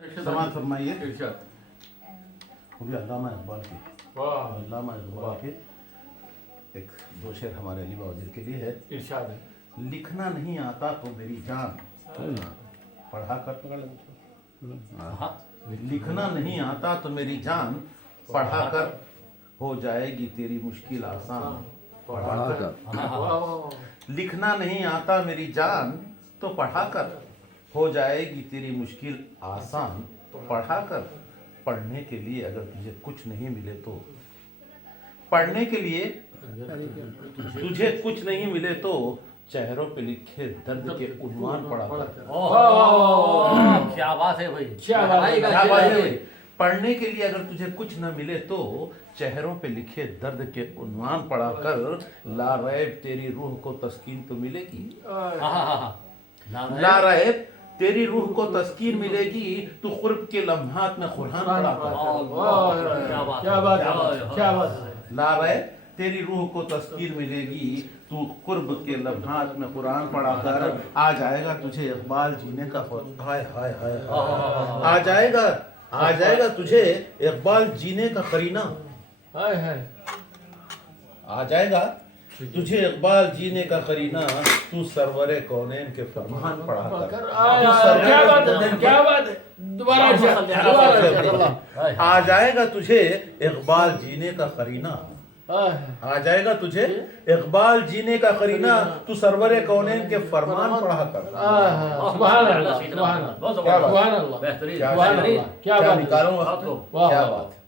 समाज फरमाइए। इरशाद। अल्लामा इकबाल की अल्लामा इकबाल के एक दो शेर हमारे अली बावजीर के लिए है। इरशाद है। लिखना नहीं आता तो मेरी जान पढ़ा कर, लिखना नहीं आता तो मेरी जान पढ़ा कर हो जाएगी तेरी मुश्किल आसान। पढ़ा कर, लिखना नहीं आता मेरी जान तो पढ़ा कर हो जाएगी तेरी मुश्किल आसान। पढ़ा कर, पढ़ने के लिए अगर तुझे कुछ नहीं मिले तो, पढ़ने के लिए तुझे कुछ नहीं मिले तो चेहरों पे लिखे दर्द के उन्वान पढ़ा कर। क्या बात है भाई, क्या बात है, क्या बात है भाई। पढ़ने के लिए अगर तुझे कुछ न मिले तो चेहरों पे लिखे दर्द के उन्वान पढ़ा कर ला रैब तेरी रूह को तस्कीन तो मिलेगी। ला रैब तेरी रूह को तस्कीन मिलेगी तू कुर्ब के लम्हात में कुरान पढ़ा कर। क्या बात है, क्या बात है। ला रैब तेरी रूह को तस्कीन मिलेगी तू कुर्ब के लम्हात में कुरान पढ़ा कर। आ जाएगा तुझे इकबाल जीने का हाय हाय हाय, आ जाएगा तुझे इकबाल जीने का करीना। आ जाएगा तुझे इकबाल जीने का करीना तू सरवरे कौनैन के फरमान पढ़ा कर। क्या बात है, क्या बात है। दोबारा आ जाएगा तुझे इकबाल जीने का करीना। आ जाएगा तुझे इकबाल जीने का करीना तू सरवरे कौनैन के फरमान पढ़ा कर। सुभान अल्लाह, सुभान अल्लाह, बहुत सुभान अल्लाह, बेहतरीन, क्या बात है, क्या बात है। निकालूंगा, क्या बात है।